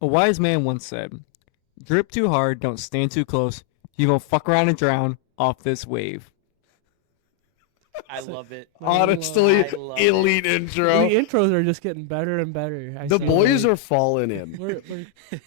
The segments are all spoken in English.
A wise man once said, "Drip too hard, don't stand too close. You gonna fuck around and drown off this wave." I love it. Honestly, I love elite it. intro. The intros are just getting better and better. The boys are falling in. We're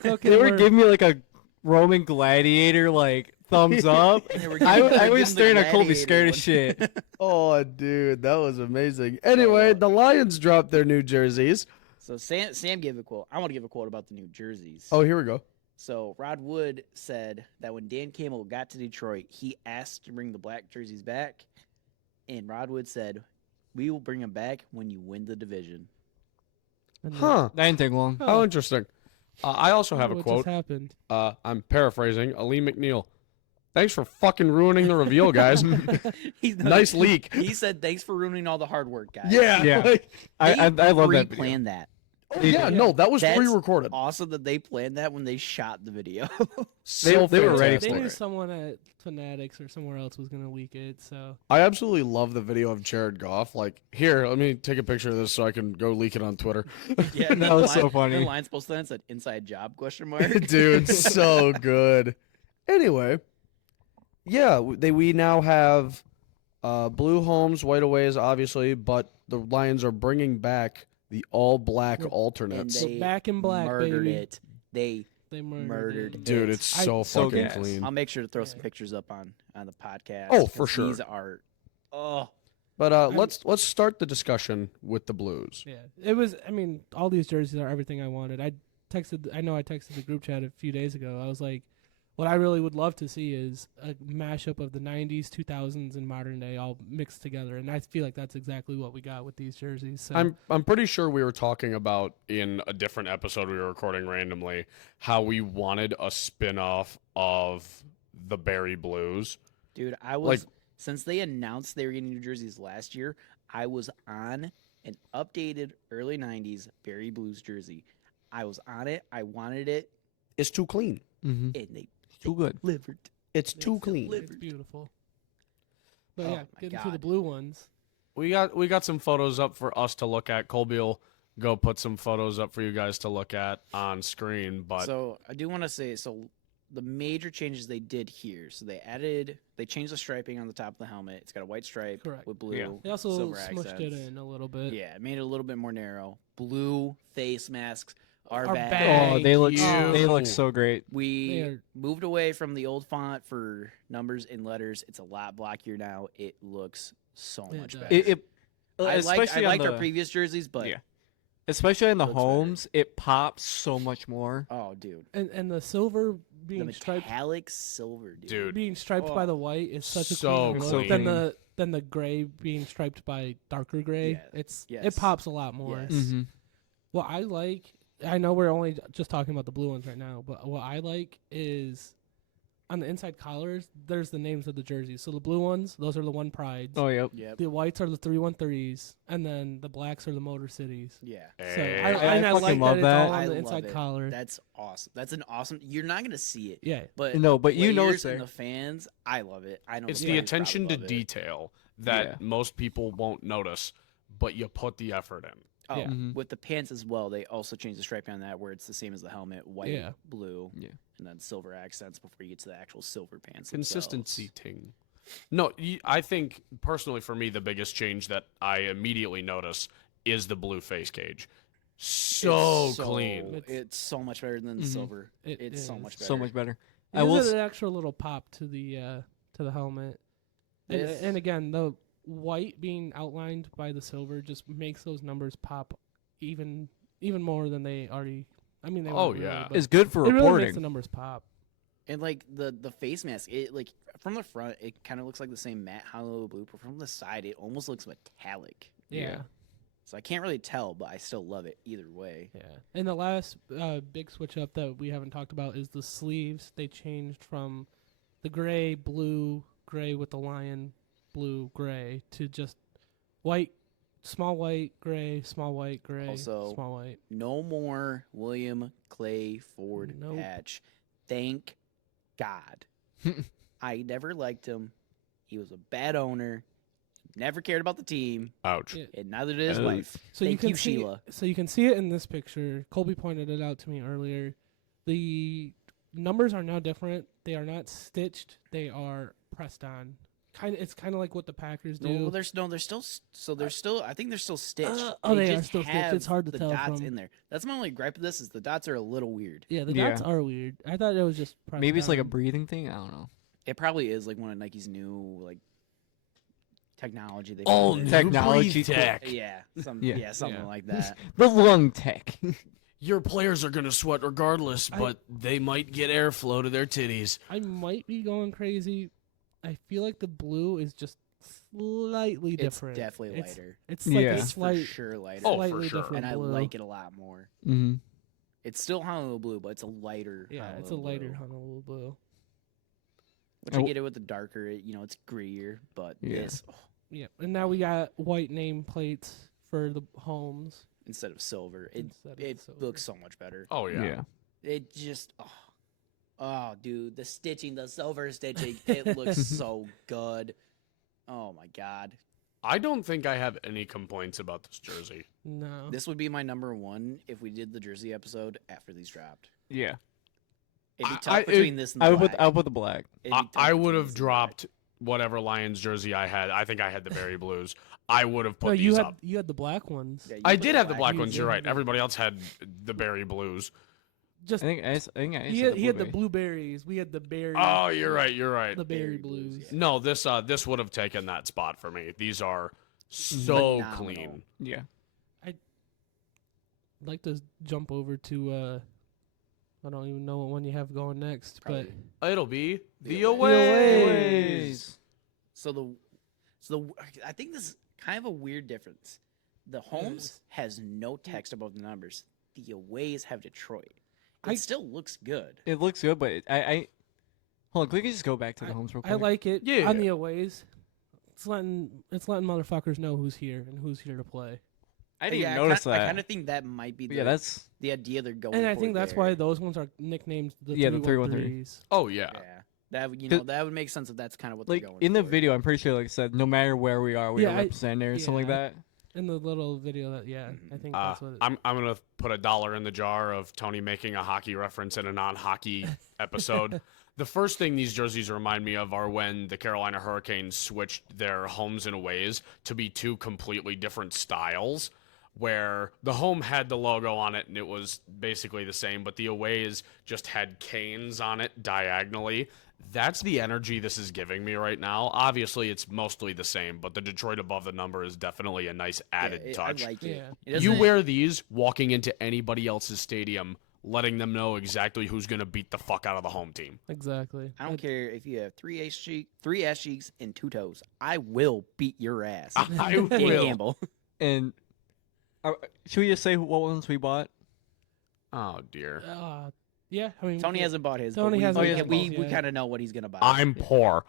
cooking. They were giving me like a Roman gladiator like thumbs up. I was staring at Colby scared as shit. Oh, dude, that was amazing. Anyway, the Lions dropped their new jerseys. So Sam gave a quote. I want to give a quote about the New Jerseys. Oh, here we go. So Rod Wood said that when Dan Campbell got to Detroit, he asked to bring the black jerseys back, and Rod Wood said, "We will bring them back when you win the division." Huh. That didn't take long. How interesting. I also have a what quote. just happened? I'm paraphrasing. Ali McNeil. Thanks for fucking ruining the reveal, guys. Nice leak. He said, "Thanks for ruining all the hard work, guys." Yeah. Yeah. like- I love that video. Planned that. oh, yeah, no, that was That's pre-recorded. Awesome that they planned that when they shot the video. So they were ready fantastic. They for knew it. someone at Fanatics or somewhere else was gonna leak it. So I absolutely love the video of Jared Goff. Like, here, let me take a picture of this so I can go leak it on Twitter. Yeah, That was so funny. The line's supposed to end said "inside job?" ? Dude, so good. Anyway, yeah, we now have blue homes, white aways, obviously, but the Lions are bringing back the all-black alternates. They back in black, murdered baby. it. They they murdered it. Dude, it's so so fucking gas. clean. I'll make sure to throw some Yeah. pictures up on the podcast. Oh, for 'cause sure. These are But let's start the discussion with the Blues. Yeah, it was. I mean, all these jerseys are everything I wanted. I know I texted the group chat a few days ago. I was like, what I really would love to see is a mashup of the '90s, 2000s, and modern day all mixed together. And I feel like that's exactly what we got with these jerseys. So I'm pretty sure we were talking about in a different episode we were recording randomly how we wanted a spin-off of the Barry Blues. dude. I was since they announced they were getting New Jerseys last year. I was on an updated early '90s Barry Blues jersey. I was on it. I wanted it, It's too clean. Mm-hmm. and they Too good. delivered. It's too It's clean. delivered. it's beautiful. But Oh yeah, my getting to the God. blue ones. We got some photos up for us to look at. Colby will go put some photos up for you guys to look at on screen. But So I do want to say, the major changes they did here. So they changed the striping on the top of the helmet. It's got a white stripe Correct. with blue. Yeah. They also silver smushed accents. it in a little bit. Yeah, it made it a little bit more narrow. Blue face masks are Are back. back. Oh, they look you. they look so great. We They are- moved away from the old font for numbers and letters. It's a lot blockier now. It looks so It much does. better. It I especially liked on our the, previous jerseys, but Yeah. especially in the Looks better. homes, it pops so much more. oh, dude, And the silver the being striped metallic silver, dude. Dude. being striped by Oh. the white is such a So clean clean. look. Than the gray being striped by darker gray. Yeah. It Yes. pops a lot more. Yes. Mm-hmm. What I like, I know we're only just talking about the blue ones right now, but what I like is on the inside collars, there's the names of the jerseys. So the blue ones, those are the One Prides. Oh yep. Yep. The whites are the 313s, and then the blacks are the Motor Cities. Yeah. So Hey. I fucking like love that, that. it's all I on the love inside it. collar. That's awesome. That's an awesome. You're not gonna see it, Yeah. but No, but you know it's players and there. the fans, I love it. I know it's the the players attention to probably love it. detail that Yeah. most people won't notice, but you put the effort in. Oh, Yeah. Mhm. with the pants as well, they also changed the striping on that where it's the same as the helmet, white, Yeah. blue, Yeah. and then silver accents before you get to the actual silver pants. Consistency themselves. ting. No, I think personally for me the biggest change that I immediately notice is the blue face cage. So It's clean. It's so much better than the Mhm. silver. It It's so is. much better. So much better. It I will. gives it an extra little pop to the helmet. And, This- and again, the white being outlined by the silver just makes those numbers pop even more than they already. I mean, they Oh, weren't really, yeah. but It's good for it really makes reporting. the numbers pop. And like the face mask, it like from the front, it kind of looks like the same matte hollow blue, but from the side, it almost looks metallic. Yeah. So I can't really tell, but I still love it either way. Yeah. And the last big switch up that we haven't talked about is the sleeves. They changed from the gray, blue, gray with the lion, blue, gray to just white, small white, gray, small white, gray, Also, small white. No more William Clay Ford Nope. patch. Thank God. I never liked him. He was a bad owner, Never cared about the team, Ouch. Yeah. and neither did his Ouch. wife. So Thank you you, can see, Sheila. So you can see it in this picture. Colby pointed it out to me earlier. The numbers are now different. They are not stitched. They are pressed on. It's kind of like what the Packers do. No, they're still. I think they're still stitched. They are just still stitched. have It's hard to the tell dots from- in there. That's my only gripe with this is the dots are a little weird. Yeah, the Yeah. dots are weird. I thought it was just pressed Maybe it's like a on. breathing thing. I don't know. It probably is like one of Nike's new like technology. They Oh, put in. new Technology breathe tech. Yeah, something Yeah. like that. The lung tech. Your players are going to sweat regardless, but they might get airflow to their titties. I might be going crazy. I feel like the blue is just slightly It's different. definitely lighter. It's like Yeah. a It's slight, for sure lighter. Oh, for slightly sure. different and I blue. like it a lot more. Mm-hmm. It's still Honolulu blue, but it's a lighter. Yeah, it's a Honolulu lighter blue. Honolulu blue. Which I get it with the darker. It's grittier, but Yeah. this Yeah, and now we got white nameplates for the homes. instead of silver, it instead of silver. looks so much better. Oh, yeah. It just oh, dude, the stitching, the silver stitching, it looks so good. Oh my god, I don't think I have any complaints about this jersey. No. this would be my number one if we did the jersey episode after these dropped. Yeah. It'd be I- tough I- between this and the I would black. put the black. It'd be tough I would between have this and the black. dropped whatever Lions jersey I had. I think I had the Berry Blues. I would have put No, these you up. had the black ones. Yeah, you I put did have the black You ones. You're did. right. Everybody else had the Berry Blues. Just I think I he had the blueberries. We had the berry. Oh, you're right. You're right. The berry Berry blues. blues, yeah. No, this would have taken that spot for me. These are so Phenomenal. clean. Yeah. I'd like to jump over to. I don't even know what one you have going next, Probably. It'll be The the away. aways. So I think this is kind of a weird difference. The homes has no text above the numbers. The aways have Detroit. It still looks good. It looks good, but I hold on. Can we just go back to the homes real quick? I like it. Yeah. On the aways, it's letting motherfuckers know who's here and who's here to play. I didn't Yeah, even notice I that. kind of think that might be But yeah, that's the idea they're going And I for think that's there. why those ones are nicknamed the Yeah, the 313s. Oh yeah. Yeah, that Cause- that would make sense if that's kind of what like they're going in the for. video. I'm pretty sure, like I said, no matter where we are, we Yeah, are representing there or something like yeah. that. In the little video that I think that's what. I'm gonna put $1 in the jar of Tony making a hockey reference in a non-hockey episode. The first thing these jerseys remind me of are when the Carolina Hurricanes switched their homes and aways to be two completely different styles, where the home had the logo on it and it was basically the same, but the aways just had canes on it diagonally. That's the energy this is giving me right now. Obviously, it's mostly the same, but the Detroit above the number is definitely a nice added touch. I like it. Yeah. It You doesn't- wear these walking into anybody else's stadium, letting them know exactly who's going to beat the fuck out of the home team. Exactly. I don't care if you have three ass cheeks, and 2 toes. I will beat your ass. I Can't will. gamble. And should we just say what ones we bought? Oh, dear. Yeah, I mean Tony yeah. hasn't bought his. Tony but hasn't we, bought we, his we, yet. kind of know what he's gonna buy. I'm poor.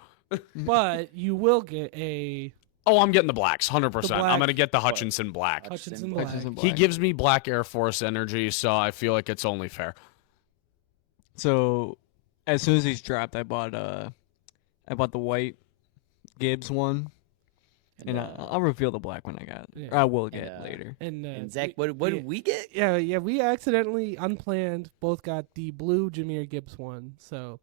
But you will get a Oh, I'm getting the blacks, 100%. The I'm black- going to get the Hutchinson black. Hutchinson black. black. Hutchinson He black. gives me black Air Force energy, so I feel like it's only fair. So, as soon as these dropped, I bought the white Gibbs one, and I'll reveal the black one I got. Yeah. Or I will get And, later. and Zach, what did we get? Yeah, we accidentally unplanned both got the blue Jameer Gibbs one. So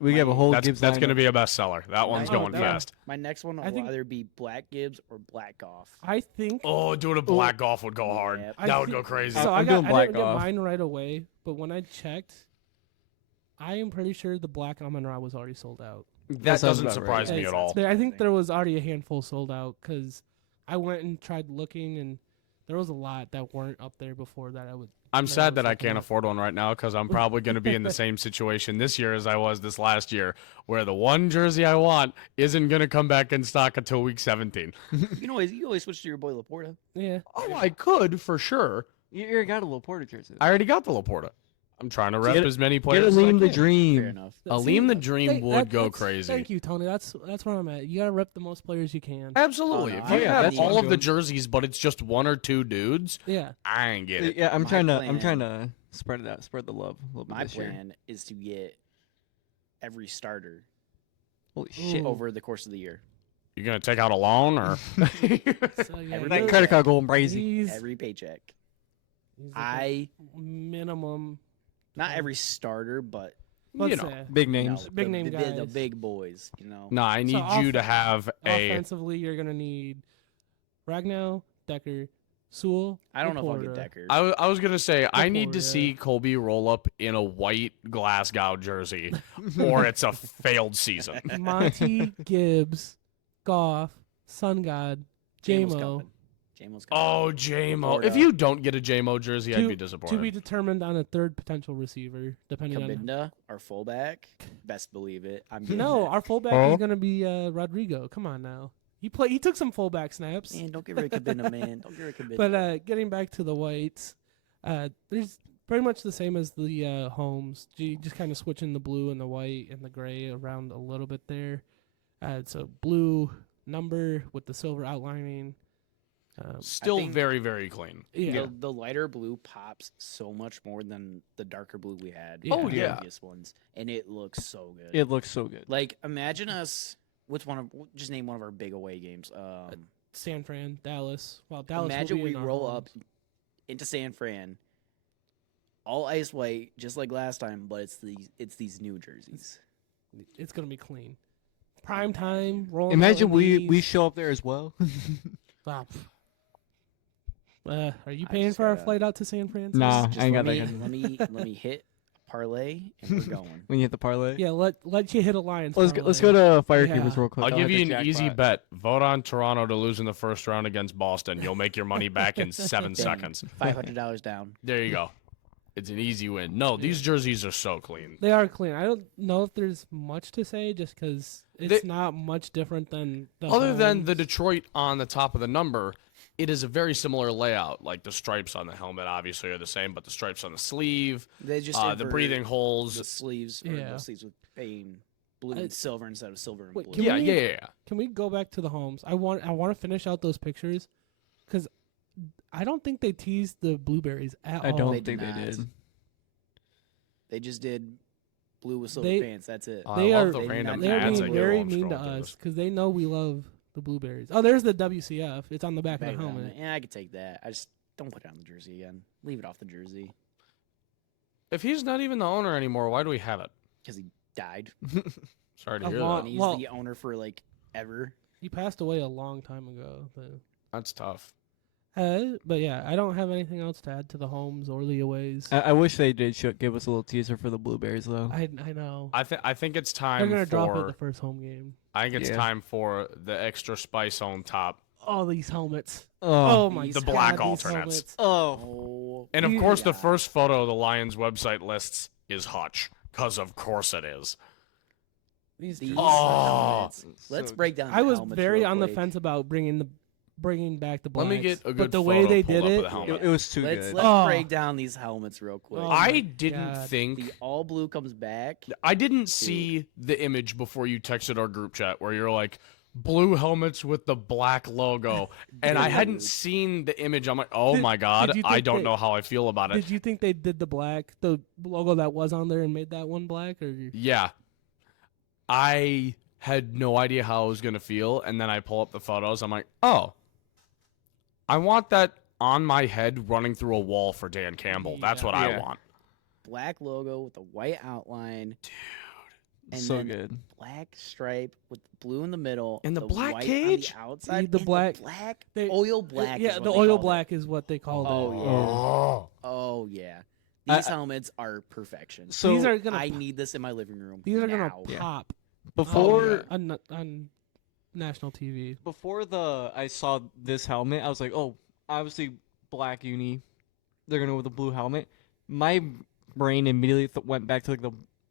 We have a whole That's Gibbs. going to lineup. be a bestseller. That one's Oh, going that- fast. My next one I will think- either be Black Gibbs or Black Golf. I think Oh, doing a black golf would go hard. Yep. I That would think- go crazy. so. I'm doing I black didn't get off. mine right away, but when I checked, I am pretty sure the black Amon Ra was already sold out. That sounds doesn't about surprise right. me at all. I think there was already a handful sold out because I went and tried looking, and there was a lot that weren't up there before that. I'm that sad was that I looking can't at. afford one right now because I'm probably going to be in the same situation this year as I was this last year, where the one jersey I want isn't going to come back in stock until week 17. You can always switch to your boy Laporta. Yeah, Oh, I could for sure. You already got a little Porter jersey. I already got the Laporta. I'm trying to rep Get- as many Get players a as I lean the can. Fair dream. enough. Aleem the Dream would go that's- crazy. Thank you, Tony. That's where I'm at. You gotta rep the most players you can. Absolutely. Oh, no, If I you got have the- all of the Doing- jerseys, but it's just one or two dudes, Yeah, I ain't get it. Yeah, I'm My trying plan- to spread it out, spread the love a little bit My this year. plan is to get every starter Holy shit! Ooh. over the course of the year. You gonna take out a loan or? So, yeah, Every That those- credit card going crazy. He's, Every paycheck. he's like I a minimum. not every starter, but Let's know, say. Big you names. know, Big the, name the, guys. the big boys. You know. No, I need So you to have a. Offensively, you're gonna need Ragnow, Decker, Sewell. I don't know if I'll get Laporta. Decker. I was gonna say I need to Laporta. see Colby roll up in a white Glasgow jersey, or it's a failed season. Monty, Gibbs, Goff, Sun God, Jamo's JMO. coming. Jamo's coming. Oh, JMO! If Laporta. you don't get a JMO jersey, I'd be To be disappointed. determined on a third potential receiver, depending on. Kabinda, our fullback, best believe it. I'm No, getting our fullback Huh? is gonna be Rodrigo. Come on now. He took some fullback snaps. that. Man, don't get rid of Kabinda, man. Don't get rid of Kabinda. But getting back to the whites, there's pretty much the same as the homes. You just kind of switching the blue and the white and the gray around a little bit there. So blue number with the silver outlining. Still think- very, very clean. Yeah. The lighter blue pops so much more than the darker blue we had. Yeah. Oh, the yeah. previous ones, and it looks so good. It looks so good. Like imagine us. What's one of? Just name one of our big away games. San Fran, Dallas. Well, Dallas. Imagine will be we in our roll homes. up into San Fran, all ice white, just like last time, but it's these new jerseys. It's gonna be clean. Prime time. Rolling Imagine out in we these. show up there as well. Wow. Are you I paying just for our gotta- flight out to San Francisco? Nah. Just I ain't let got that me, kind of- let me hit a parlay and we're going. when you hit the parlay. Yeah, let you hit a Lions. Let's go parlay. to Firekeepers Yeah. real quick. I'll give hit you the an easy jackpot. bet. Vote on Toronto to lose in the first round against Boston. You'll make your money back in 7 Bang. seconds. $500 down. There you go. It's an easy win. No, these jerseys are so clean. They are clean. I don't know if there's much to say, just because it's They- not much different than the Other than the homes. Detroit on the top of the number, it is a very similar layout. Like the stripes on the helmet obviously are the same, but the stripes on the sleeve, They just the invert breathing holes. the sleeves, or Yeah. the sleeves with pain blue I- and silver instead of silver and Wait, blue. can Yeah, we- yeah, yeah, yeah. Can we go back to the homes? I want to finish out those pictures, because I don't think they teased the blueberries at I all. don't They think did they not. did. They just did blue with silver They- pants. That's it. I They love are- the they random did They're not- ads being that go very while I'm mean to scrolling through us this. because they know we love the blueberries. Oh, there's the WCF. It's on the back of Back the of the helmet. helmet. Yeah, I could take that. I just don't put it on the jersey again. Leave it off the jersey If he's not even the owner anymore, why do we have it? because he died. Sorry to A hear lot- And that. he's Well- the owner for like ever. He passed away a long time ago. That's tough. But yeah, I don't have anything else to add to the homes or the aways. I wish they did give us a little teaser for the blueberries though. I know. I think it's They're time gonna drop it for. the first home game. I think it's Yeah. time for the extra spice on top, All these helmets. Oh, Oh my The god. black these alternates. helmets. Oh, and of Yeah. course the first photo the Lions website lists is Hutch, because of course it is. These these Oh. helmets. Let's So- break down. I the was helmets very real on the quick. fence about bringing back the Let blacks. me get a good but the photo way they pulled did up it, of the helmet. it was too Let's good. Oh. break down these helmets real quick. Oh I my didn't God. think The all blue comes back. I didn't see the image before you texted our group chat where you're like blue helmets with the black logo, and I hadn't Dude. seen the image. I'm like, oh Did- my god, did you I think don't they- know how I feel about it. did you think they did the logo that was on there and made that one black? Or Yeah, I had no idea how I was gonna feel, and then I pull up the photos. I'm like, oh, I want that on my head running through a wall for Dan Campbell. That's Yeah. what I Yeah. want. Black logo with the white outline. And so then good. black stripe with blue in the middle And the the black white cage? on the outside, The and black- black they- oil black. Yeah, is what the they oil called it. black is what they called Oh, it. yeah. Oh. Oh yeah, I- these helmets are perfection. So These are gonna I need this in my living room. these are now. gonna pop before on national TV. before I saw this helmet, I was like, oh, obviously black uni. They're gonna go with the blue helmet. My brain immediately went back to like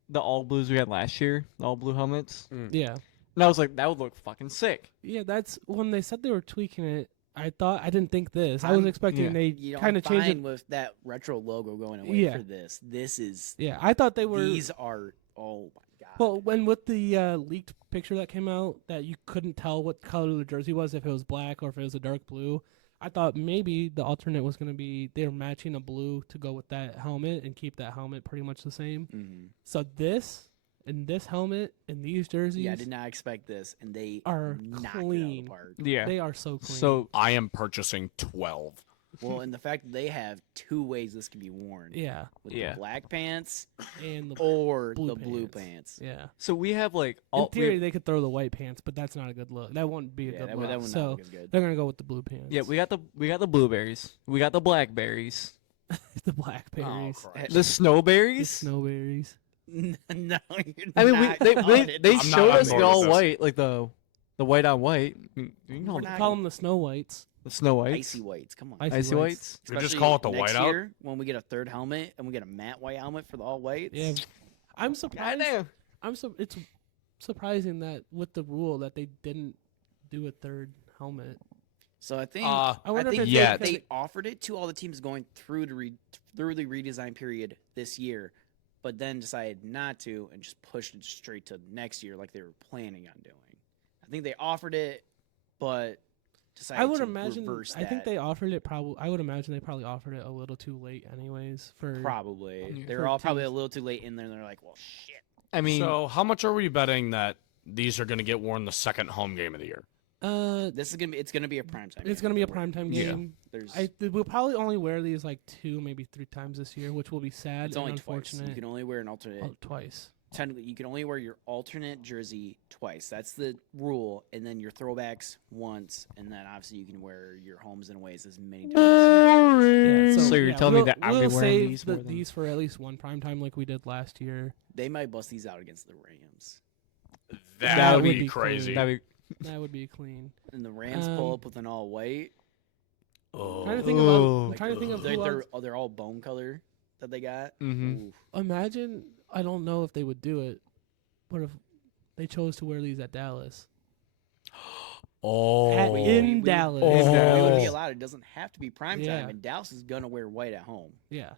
the all blues we had last year, the all blue helmets, Yeah, and I was like, that would look fucking sick. yeah. That's when they said they were tweaking it. I didn't think this. I was I'm- expecting yeah. they You know, kind I'm of change fine it. with that retro logo going away Yeah. for this. This is Yeah, I thought they were. these are oh my god. Well, when with the leaked picture that came out, that you couldn't tell what color the jersey was, if it was black or if it was a dark blue. I thought maybe the alternate was going to be they're matching a blue to go with that helmet and keep that helmet pretty much the same. Mhm. So this And this helmet and these jerseys Yeah, I did not expect this, and they are knocked it out of clean. the park. Yeah. They are so clean. So I am purchasing 12. Well, and the fact that they have two ways this can be worn. yeah, With Yeah. the black pants and the or blue the blue pants. pants. yeah. so we have like In all theory, they could throw the white pants, but that's not a good look. That wouldn't be a Yeah, good that look. would not So look as good. they're gonna go with the blue pants. yeah, we got the blueberries, we got the blackberries, the blackberries, Christ. the snowberries. the snowberries. No, you're I mean, not they calling it they I'm not showed on us the board with all this. white, like the white on white. I mean, you can call We're them not- Call them the snow whites. the snow whites, icy whites. Come on. icy whites. We just Especially call it the next whiteout? year when we get a third helmet and we get a matte white helmet for the all whites. Yeah, I'm surprised. Goddamn. It's surprising that with the rule that they didn't do a third helmet. So I think I wonder if think it's yet. they offered it to all the teams going through through the redesign period this year, but then decided not to and just pushed it straight to next year like they were planning on doing. I think they offered it, but decided I would to imagine. reverse I think that. they offered it probably. I would imagine they probably offered it a little too late, anyways. For probably Yeah. they For were all probably a teams. little too late in there. And they're like, well, shit. I mean, So how much are we betting that these are going to get worn the second home game of the year? This is gonna be a primetime. it's game. gonna be a primetime Yeah. game. There's We'll probably only wear these like 2, maybe 3 times this year, which will be sad it's and only twice. unfortunate. You can only wear an alternate. Oh, twice. Technically, you can only wear your alternate jersey twice. That's the rule, and then your throwbacks once, and then obviously you can wear your homes and aways as many times. Yeah, So you're telling me we'll- that I would we'll be wearing save these more than- these for at least one primetime like we did last year. They might bust these out against the Rams, That would would be be crazy. that'd be That would be clean. and the Rams Um, pull up with an all white. Oh. Trying to think Oh. about. Trying to think of who they're all bone color that they got. Mhm. Oof. Imagine. I don't know if they would do it, but if they chose to wear these at Dallas, Oh. in Dallas. It would be Oh. allowed. It doesn't have to be primetime, Yeah. and Dallas is gonna wear white at home. yeah.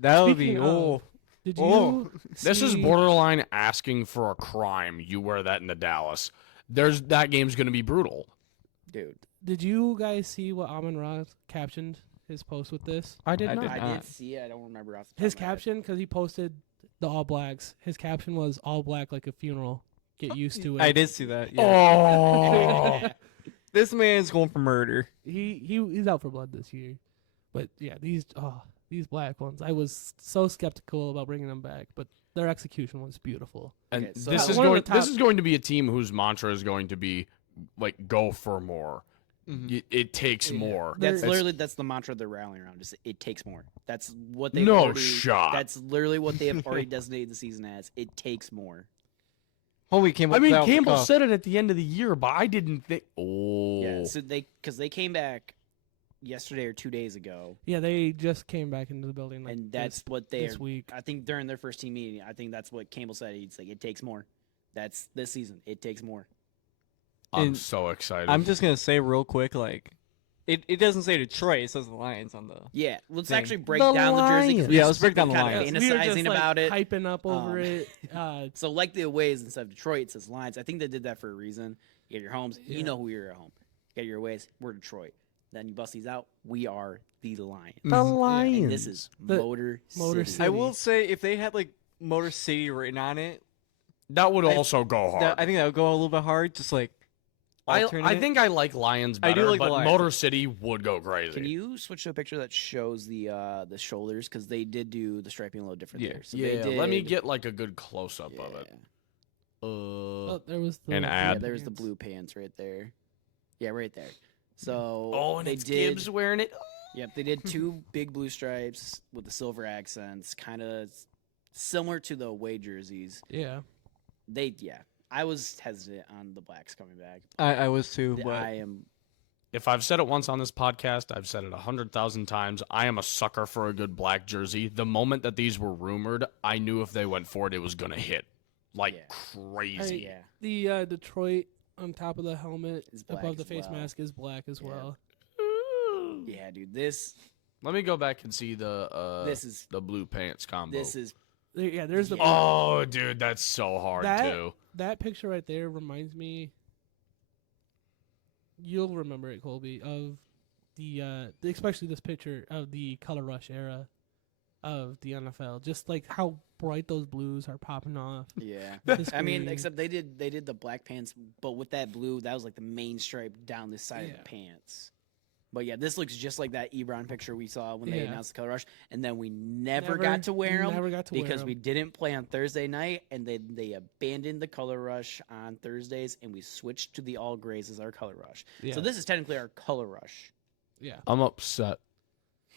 that would be Speaking oh. of- Did you? Oh. This is see- borderline asking for a crime. You wear that into Dallas. That game's going to be brutal. Dude, Did you guys see what Amon Ra captioned his post with this? I did I not. did I not. did see it. I don't remember off the top His of my head. caption, because he posted the All Blacks. His caption was "All Black like a funeral. Get used to it." I did see that. Yeah. Oh. This man's going for murder. He's out for blood this year, but yeah, these black ones. I was so skeptical about bringing them back, but their execution was beautiful. And Okay, so- this is One of going. the This top- is going to be a team whose mantra is going to be like go for more. Mhm. It takes Yeah. more. That's There's- literally that's the mantra they're rallying around. Is it takes more. That's what they No already, shot. That's literally what they have already designated the season as. It takes more. Homie came. I up mean, with that Campbell off the said it at the end of the year, but I didn't think. Oh. Yeah. So because they came back yesterday or 2 days ago, Yeah, they just came back into the building, like and that's what they. this week. I think during their first team meeting, I think that's what Campbell said. He's like, it takes more. That's this season. It takes more. I'm And so excited. I'm just gonna say real quick, like, it doesn't say Detroit. It says the Lions on the. Yeah. Let's Thing. actually break The down the jersey. 'cause Lions. we Yeah, just let's break down the been kinda Lions. We were just, fantasizing like, about it. hyping up over Um, it. So like the aways instead of Detroit, it says Lions. I think they did that for a reason. You get your homes, Yeah. you know who you're at home. You get your aways, we're Detroit. Then you bust these out, we are the Lions. The Mhm. Lions. And this is The- Motor Motor City. City. I will say if they had like Motor City written on it, that would I- also go hard. I think that would go a little bit hard. Just like. I alternate. think I like Lions I better, do like the but Lions. Motor City would go crazy. Can you switch to a picture that shows the shoulders because they did do the striping a little different Yeah. there. So yeah, they did, let me get like a good close up yeah. of it. Oh, there was the An ad. Yeah, there's the pants. blue pants right there. Yeah, right there. So Oh, and they it's did. Gibbs wearing it. Yep, they did two big blue stripes with the silver accents, kind of similar to the away jerseys. Yeah, I was hesitant on the blacks coming back. I was too, but I am. If I've said it once on this podcast, I've said it 100,000 times. I am a sucker for a good black jersey. The moment that these were rumored, I knew if they went for it, it was gonna hit like Yeah. crazy. Yeah, the Detroit on top of the helmet Is black above the as face well. mask is black as Yeah. well. yeah, dude. This Let me go back and see the this is the blue pants combo. this is Yeah, there's the Yeah. Oh, dude, that's so hard That- too. that picture right there reminds me. You'll remember it, Colby, of the especially this picture of the Color Rush era. of the NFL. Just like how bright those blues are popping off. Yeah. The I mean, screen. except they did the black pants, but with that blue, that was like the main stripe down the side of the pants. But yeah, this looks just like that Ebron picture we saw when they announced the color rush, and then we never got to wear them because we didn't play on Thursday night, and they abandoned the color rush on Thursdays, and we switched to the all grays as our color rush. Yeah. So this is technically our color rush. Yeah. I'm upset.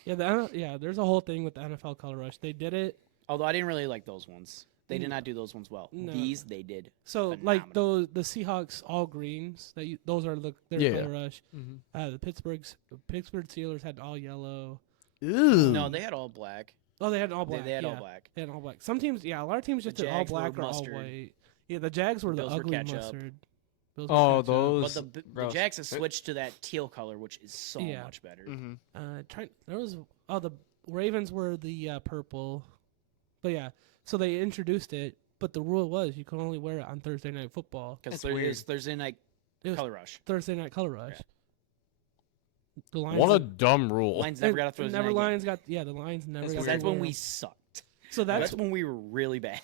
Yeah, there's a whole thing with the NFL color rush. They did it. Although I didn't really like those ones. They did not do those ones well. No. These they did. So like the Seahawks all greens those are their color rush. Mm-hmm. The Pittsburgh Steelers had all yellow. Ew. No, they had all black. Oh, they had all black. They had all yeah. black. They had all black. Some teams, a lot of teams just The did all Jags were black or all mustard. white. Yeah, the Jags were the Bills were ugly ketchup. mustard. Bills were Oh, ketchup. those. But the gross. Jags have switched to that teal color, which is so Yeah. much better. Mm-hmm. The Ravens were the purple, but yeah. So they introduced it, but the rule was you could only wear it on Thursday Night Football. Because That's weird. Thursday night It was color rush. Thursday Night Color Rush. Yeah. The Lions. What a dumb rule. Lions never got a Thursday night Lions got the Lions never game. got. That's to when wear we them. sucked. So That's when we were really bad.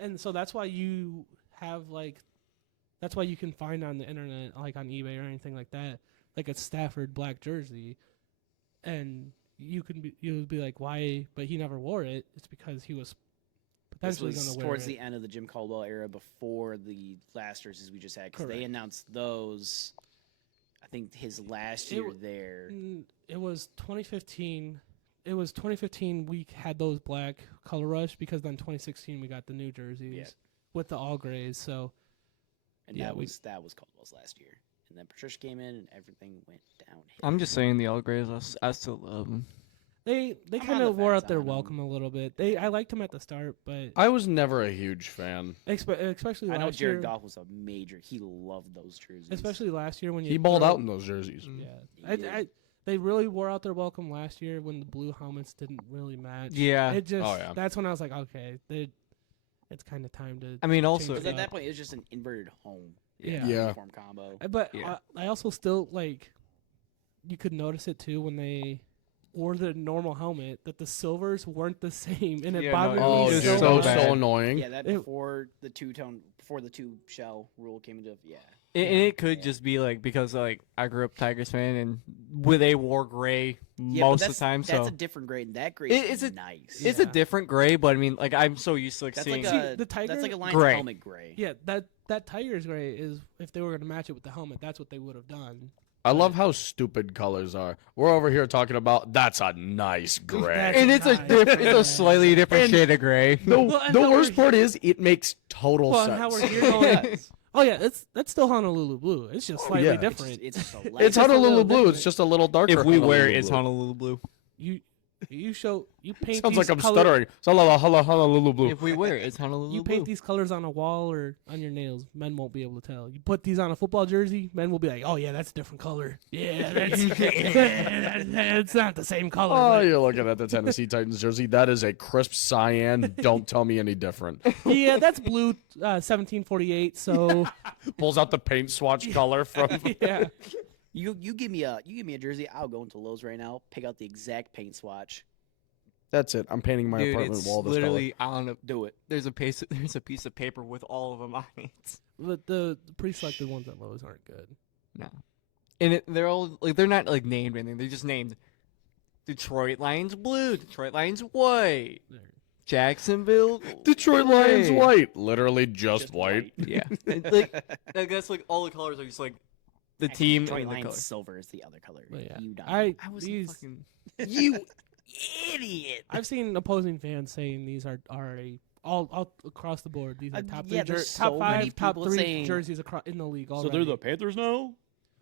and so that's why you have that's why you can find on the internet, like on eBay or anything like that, like a Stafford black jersey, and you'll be like, why? But he never wore it. It's because he was This potentially was going to wear towards it. the end of the Jim Caldwell era before the last jerseys we just had. Because they Correct. announced those, I think, his last It year w- there. It was 2015. It was 2015. We had those black color rush because then 2016 we got the new jerseys with the all grays. So And yeah, that was Caldwell's last year. And then Patricia came in and everything went downhill. I'm just saying the all grays. I still love them. they I'm kind on of the wore fence out their on 'em. welcome a little bit. I liked them at the start, but I was never a huge fan. especially I know last Jared year. Goff was a major. He loved those jerseys. Especially last year when He balled out in those jerseys. Mm. Yeah, Yeah. they really wore out their welcome last year when the blue helmets didn't really match. Yeah. it just Oh, yeah. that's when I was like, okay, it's kind of time to. I mean, also, Because Yeah. at that point, it was just an inverted home. Yeah. Yeah. Uniform combo. But Yeah. I also still like, you could notice it too when they wore the normal helmet that the silvers weren't the same, and it Yeah, no, bothered it Oh, me was dude, so so much. bad. annoying. Yeah, that It- before the two shell rule came into and it could just be like because like I grew up Tigers fan and they wore gray Yeah, but most of the that's- time. That's So a different grade. And that grade It's is a- nice. it's a Yeah. different gray, but I mean, like I'm so used to like That's seeing. like a the Tiger- that's like a Lions Gray. helmet gray. Yeah, that Tigers gray is if they were going to match it with the helmet, that's what they would have done. I love how stupid colors are. We're over here talking about that's a nice gray. That's and it's a nice. it's a slightly different And- shade of gray. Well, and The how worst we're- part is it makes total Well, and how sense. we're here going. Oh yeah, that's still Honolulu blue. It's just slightly yeah. It's different. just- it's It's just a Honolulu little blue. It's different. just a little darker. If we wear Honolulu it, it's blue. Honolulu blue. you paint Sounds these like I'm color- stuttering. It's Honolulu blue. If we wear it, it's Honolulu You blue. paint these colors on a wall or on your nails, men won't be able to tell. You put these on a football jersey, men will be like, "Oh yeah, that's a different color. Yeah, it's not the same color." Oh, but- you're looking at the Tennessee Titans jersey. That is a crisp cyan. Don't tell me any different. yeah, that's blue, 1748. So Pulls out the paint swatch color from. yeah, You give me a jersey, I'll go into Lowe's right now, pick out the exact paint swatch, That's it. I'm painting my Dude, apartment it's wall this literally on a. do it. There's a piece of paper with all of them on it. but the pre-selected ones at Lowe's aren't good. No, and they're all like they're not like named anything. They're just named Detroit Lions blue, Detroit Lions white, They're- Jacksonville Detroit Lions gray. white. Literally just white. Yeah, and, like that's like all the colors are just like the Actually, team Detroit and the Lions color. silver is the other color. But yeah, You dumb. I was these fucking. you idiot. I've seen opposing fans saying these are all across the board. These are top three, yeah, there's top so five, many top people three saying- jerseys in the league already. Panthers now?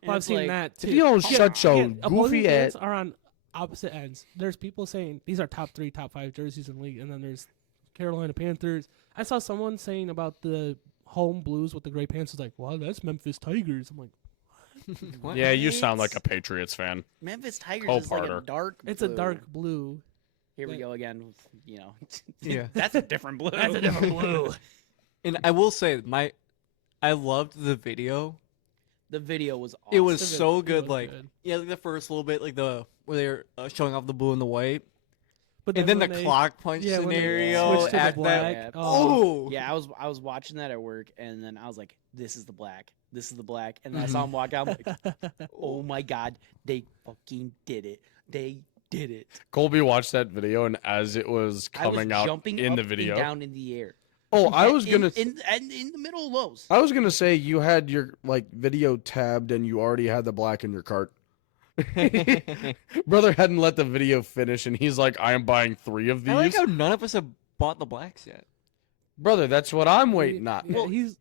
Well, I've seen that too. If you don't shut your opposing goofy fans ass. are on opposite ends. There's people saying these are top 3, top 5 jerseys in the league, and then there's Carolina Panthers. I saw someone saying about the home blues with the gray pants. Was like, "Wow, that's Memphis Tigers." I'm like, What? Yeah, you sound like a Patriots fan. Memphis Tigers is like a Co-parter. dark "It's blue. a dark blue." Here we like- go again. You know, Yeah. that's a different blue. That's a different blue. And I will say, I loved the video. The video was awesome. It was The so video good. was Like, good. yeah, like the first little bit, like where they were showing off the blue and the white. But And then the when they- clock punch yeah, when they scenario switched to the at black. that. Oh. Oh, Yeah, I was watching that at work, and then I was like, "This is the black. This is the black." And then I saw him walk out. I'm like, "Oh my god, they fucking did it! They did it!" Colby watched that video, and as it was I was coming out jumping in up the and video, down in the air. Oh, I was gonna. in the middle of Lowe's. I was gonna say you had your like video tabbed and you already had the black in your cart. Brother hadn't let the video finish, and he's like, "I am buying 3 of these." I like how none of us have bought the blacks yet. Brother, that's what I'm waiting on. Yeah, he's.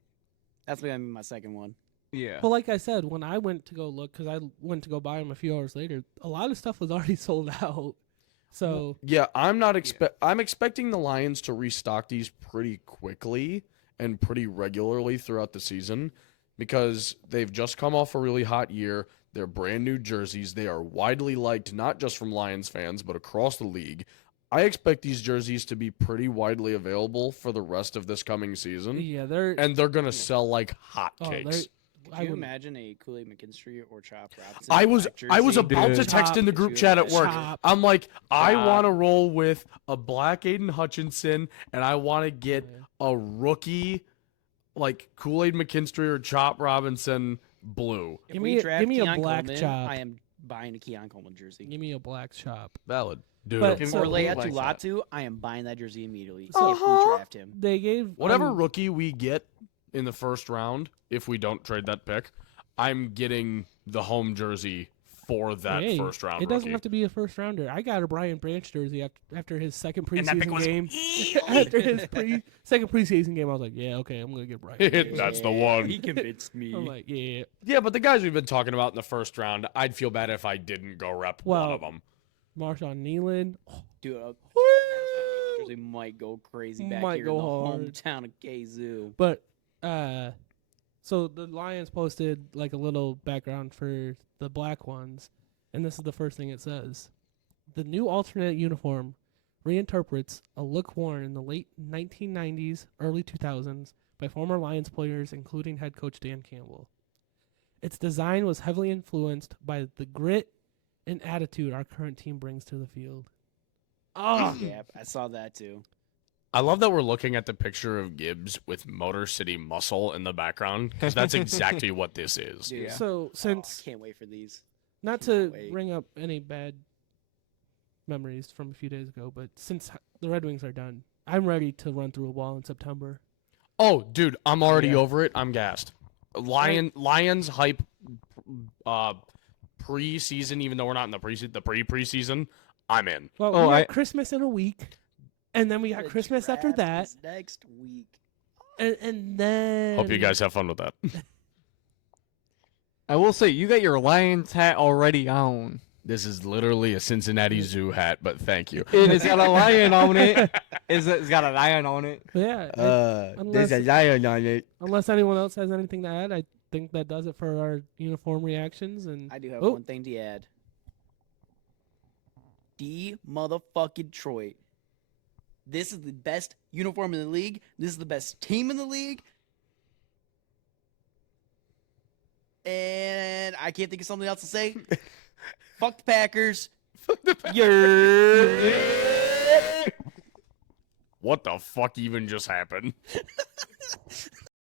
That's gonna be my second one. Yeah. But like I said, when I went to go look, because I went to go buy them a few hours later, a lot of stuff was already sold out. So Yeah, I'm expecting the Lions to restock these pretty quickly and pretty regularly throughout the season because they've just come off a really hot year. They're brand new jerseys. They are widely liked not just from Lions fans but across the league. I expect these jerseys to be pretty widely available for the rest of this coming season, yeah, they're. and they're gonna sell like Oh, hotcakes. they're- Could I you would- imagine a Kool-Aid McKinstry or Chop Robinson? I was black about to Dude. text in the group chat at work. Chop. I'm like, I Chop. want to roll with a black Aiden Hutchinson, and I want to get Yeah. a rookie like Kool-Aid McKinstry or Chop Robinson blue. If Give we me a- draft give me a Keon black Coleman, Chop. I am buying a Keon Coleman jersey. Give me a black shop. Valid. dude, But- Give me so- more Or blue Leia black shot. Tulatu, I am buying that jersey immediately if Uh-huh. we draft him. They gave Whatever rookie we get in the first round, if we don't trade that pick, I'm getting the home jersey for that hey, first round. It doesn't rookie. have to be a first rounder. I got a Brian Branch jersey after his second And that pick preseason was game. elite. After his second preseason game, I was like, yeah, okay, I'm gonna get Brian. Branch. That's the one. He convinced me. I'm like, yeah. Yeah, but the guys we've been talking about in the first round, I'd feel bad if I didn't go rep one Well, of them. Marshawn Nealon. Dude, jersey might go crazy back Might here go in the hard. hometown of KZoo. But so the Lions posted like a little background for the black ones, and this is the first thing it says: the new alternate uniform reinterprets a look worn in the late 1990s, early 2000s by former Lions players, including head coach Dan Campbell. Its design was heavily influenced by the grit and attitude our current team brings to the field. Oh, Yeah, I saw that too. I love that we're looking at the picture of Gibbs with Motor City Muscle in the background because that's exactly what this is. Dude, Yeah. so since can't wait for these. not Cannot to wait. bring up any bad memories from a few days ago, but since the Red Wings are done, I'm ready to run through a wall in September. Oh, dude, I'm already Yeah. over it. I'm gassed. Lions hype preseason, even though we're not in the preseason, I'm in. Well, Oh, we got I- Christmas in a week, and then we got The Christmas after draft that, is next week. and then Hope you guys have fun with that. I will say you got your Lions hat already on. This is literally a Cincinnati Zoo hat, but thank you. And it's got a lion on it. It's got a lion on it. Yeah, there's a lion on it. unless anyone else has anything to add, I think that does it for our uniform reactions. And I do have Oh. one thing to add. D motherfucking Detroit. This is the best uniform in the league. This is the best team in the league. And I can't think of something else to say. Fuck the Packers. What the fuck even just happened?